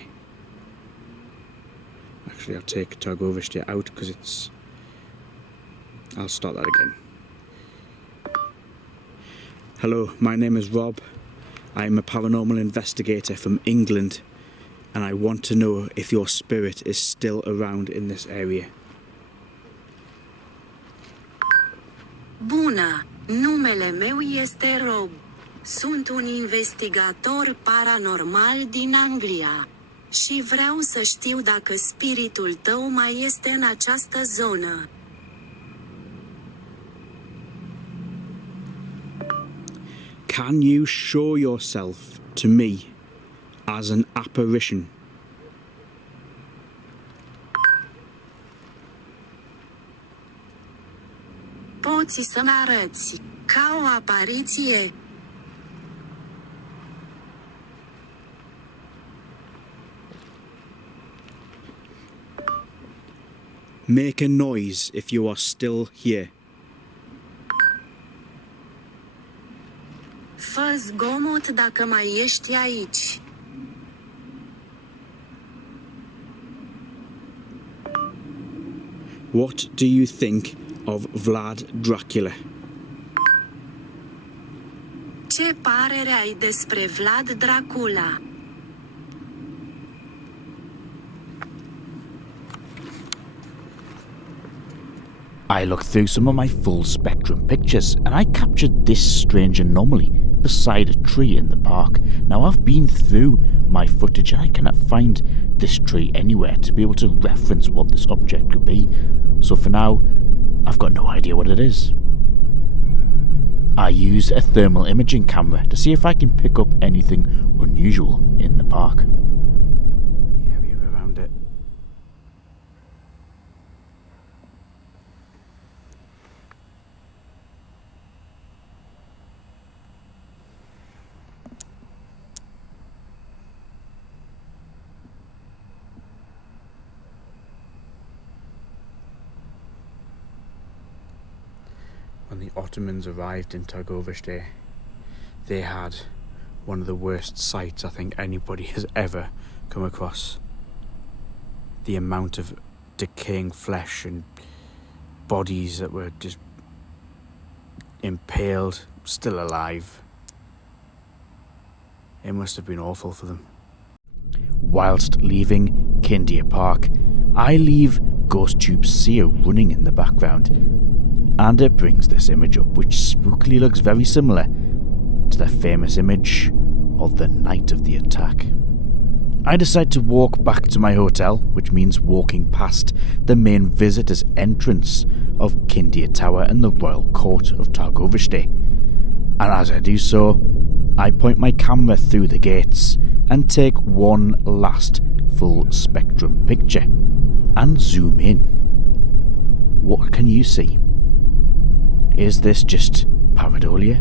Actually, I'll take Targoviste out because it's... I'll start that again. Hello, my name is Rob. I am a paranormal investigator from England, and I want to know if your spirit is still around in this area. Bună, numele meu este Rob. Sunt un investigator paranormal din Anglia. Și vreau să știu dacă spiritul tău mai este în această zonă. Can you show yourself to me as an apparition? Poți să-mi arăți ca o apariție? Make a noise if you are still here. Fă zgomot dacă mai ești aici. What do you think of Vlad Dracula? Ce părere ai despre Vlad Dracula? I looked through some of my full spectrum pictures and I captured this strange anomaly beside a tree in the park. Now I've been through my footage and I cannot find this tree anywhere to be able to reference what this object could be. So for now, I've got no idea what it is. I used a thermal imaging camera to see if I can pick up anything unusual in the park. The area around it. When the Ottomans arrived in Targoviste, they had one of the worst sights I think anybody has ever come across. The amount of decaying flesh and bodies that were just impaled, still alive. It must have been awful for them. Whilst leaving Chindia Park, I leave GhostTube Seer running in the background, and it brings this image up, which spookily looks very similar to the famous image of the night of the attack. I decide to walk back to my hotel, which means walking past the main visitors' entrance of Chindia Tower and the Royal Court of Targoviste. And as I do so, I point my camera through the gates and take one last full spectrum picture and zoom in. What can you see? Is this just pareidolia?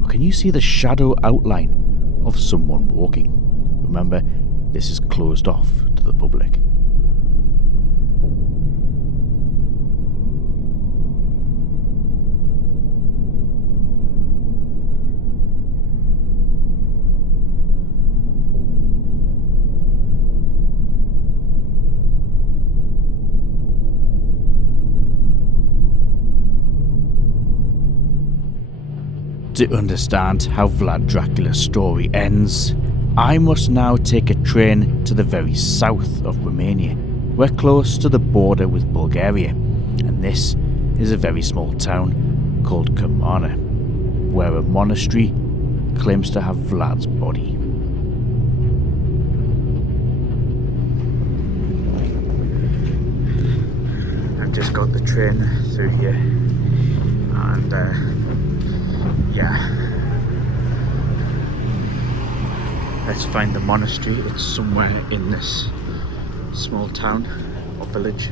Or can you see the shadow outline of someone walking? Remember, this is closed off to the public. To understand how Vlad Dracula's story ends, I must now take a train to the very south of Romania. We're close to the border with Bulgaria, and this is a very small town called Comana, where a monastery claims to have Vlad's body. I've just got the train through here, and yeah. Let's find the monastery. It's somewhere in this small town or village.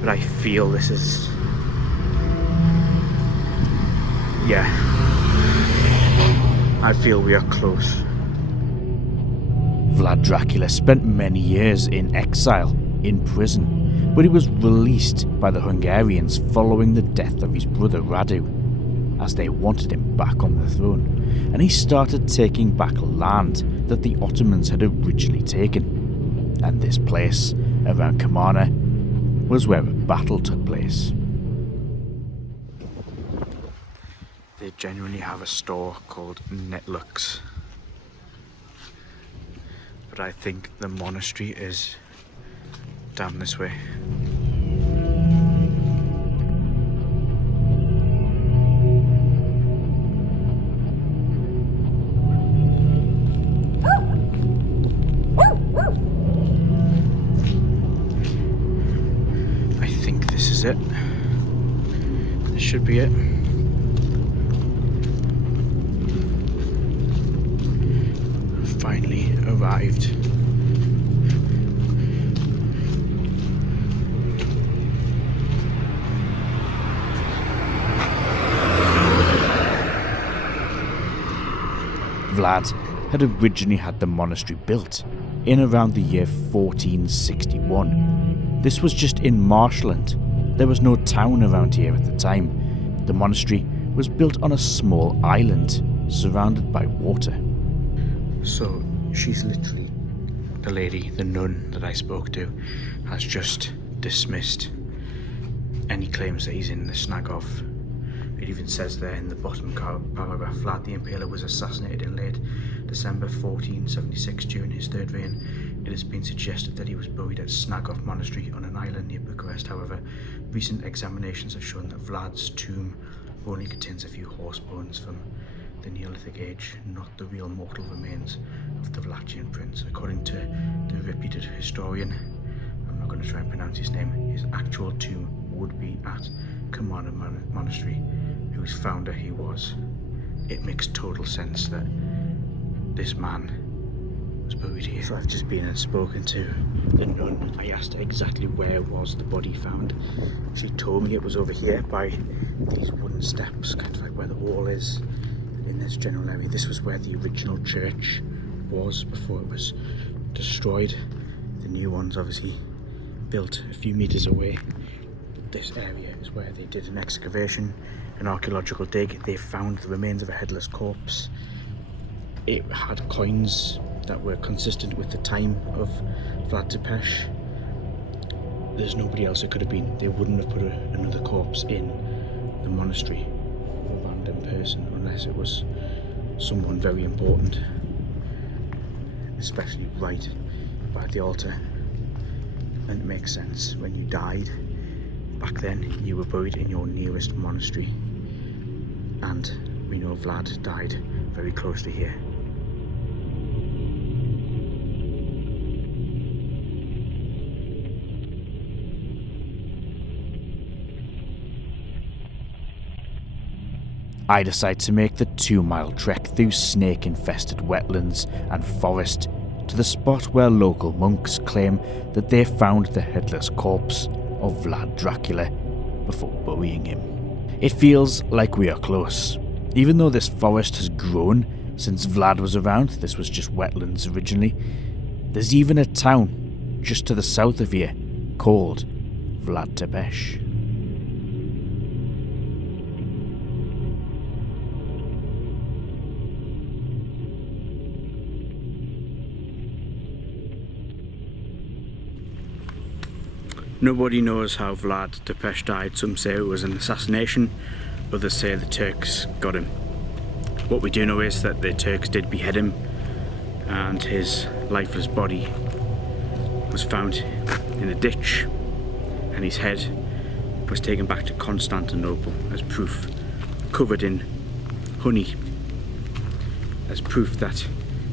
But I feel this is Yeah, I feel we are close. Vlad Dracula spent many years in exile, in prison, but he was released by the Hungarians following the death of his brother Radu, as they wanted him back on the throne, and he started taking back land that the Ottomans had originally taken. And this place, around Kamana, was where a battle took place. They genuinely have a store called Netlux. But I think the monastery is down this way. I think this is it. This should be it. Finally arrived. Vlad had originally had the monastery built in around the year 1461. This was just in marshland. There was no town around here at the time. The monastery was built on a small island surrounded by water. So she's literally the lady, the nun that I spoke to, has just dismissed any claims that he's in the Snagov. It even says there in the bottom paragraph, Vlad the Impaler was assassinated in late December 1476 during his third reign. It has been suggested that he was buried at Snagov Monastery on an island near Bucharest. However, recent examinations have shown that Vlad's tomb only contains a few horse bones from the Neolithic age, not the real mortal remains of the Vlachian prince. According to the reputed historian, I'm not going to try and pronounce his name, his actual tomb would be at Kamana Monastery, whose founder he was. It makes total sense that this man was buried here. So I've just been and spoken to the nun. I asked her exactly where was the body found. She told me it was over here by these wooden steps, kind of like where the wall is. In this general area, this was where the original church was before it was destroyed. The new one's obviously built a few meters away. This area is where they did an excavation, an archaeological dig. They found the remains of a headless corpse. It had coins that were consistent with the time of Vlad Tepes. There's nobody else it could have been. They wouldn't have put another corpse in the monastery, a random person, unless it was someone very important, especially right by the altar. And it makes sense. When you died back then, you were buried in your nearest monastery, and we know Vlad died very close to here. I decide to make the 2-mile trek through snake-infested wetlands and forest to the spot where local monks claim that they found the headless corpse of Vlad Dracula before burying him. It feels like we are close. Even though this forest has grown since Vlad was around, this was just wetlands originally. There's even a town just to the south of here called Vlad Tepes. Nobody knows how Vlad Tepes died. Some say it was an assassination, others say the Turks got him. What we do know is that the Turks did behead him, and his lifeless body was found in a ditch, and his head was taken back to Constantinople as proof, covered in honey, as proof that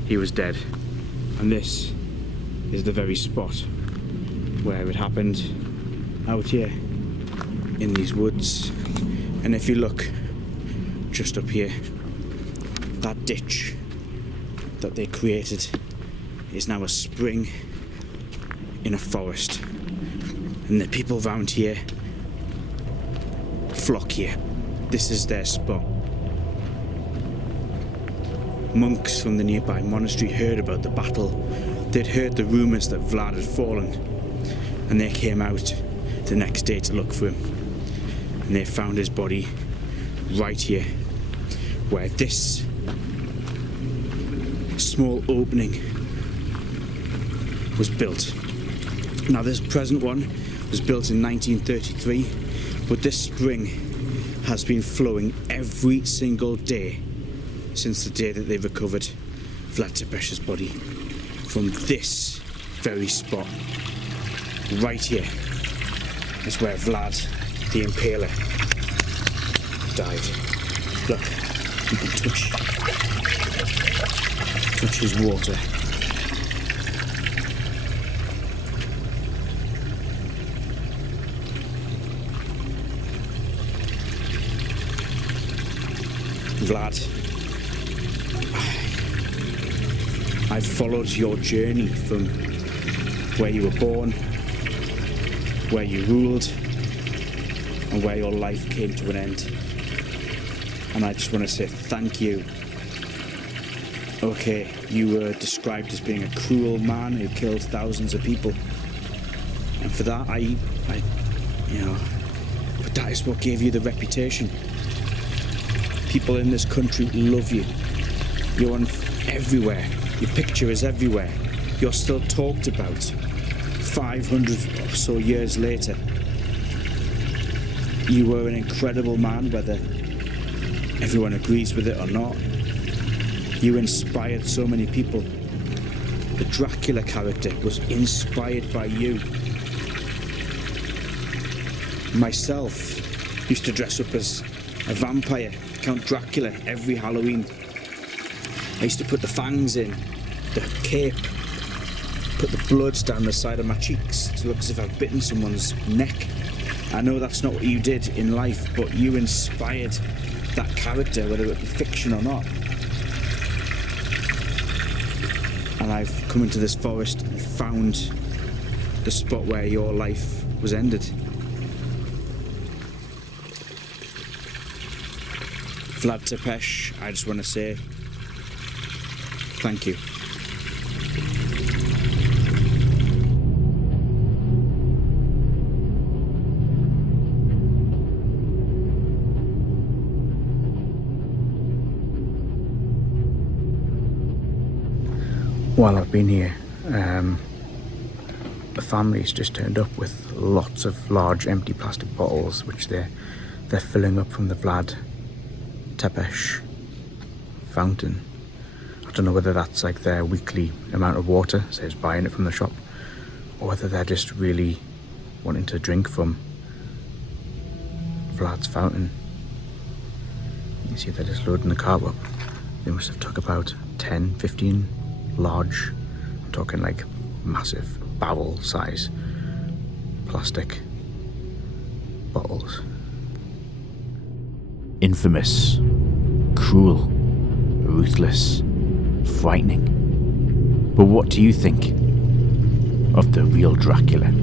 he was dead. And this is the very spot where it happened, out here in these woods. And if you look just up here, that ditch that they created is now a spring in a forest, and the people around here flock here. This is their spot. monks from the nearby monastery heard about the battle. They'd heard the rumours that Vlad had fallen, and they came out the next day to look for him. And they found his body right here, where this small opening was built. Now this present one was built in 1933, but this spring has been flowing every single day since the day that they recovered Vlad Tepesh's body from this very spot. Right here is where Vlad the Impaler died. Look, you can touch his water. Vlad, I've followed your journey from where you were born, where you ruled, and where your life came to an end. And I just want to say thank you. Okay, you were described as being a cruel man who killed thousands of people. And for that, but that is what gave you the reputation. People in this country love you. You're on everywhere. Your picture is everywhere. You're still talked about 500 or so years later. You were an incredible man, whether everyone agrees with it or not. You inspired so many people. The Dracula character was inspired by you. Myself used to dress up as a vampire, Count Dracula, every Halloween. I used to put the fangs in, the cape, put the blood down the side of my cheeks to look as if I'd bitten someone's neck. I know that's not what you did in life, but you inspired that character, whether it be fiction or not. And I've come into this forest and found the spot where your life was ended. Vlad Tepesh, I just want to say thank you. While I've been here, the family's just turned up with lots of large empty plastic bottles, which they're filling up from the Vlad Tepesh fountain. I don't know whether that's like their weekly amount of water, so it's buying it from the shop, or whether they're just really wanting to drink from Vlad's fountain. You see they're just loading the car up. They must have took about 10, 15 large, I'm talking like massive barrel size plastic bottles. Infamous, cruel, ruthless, frightening. But what do you think of the real Dracula?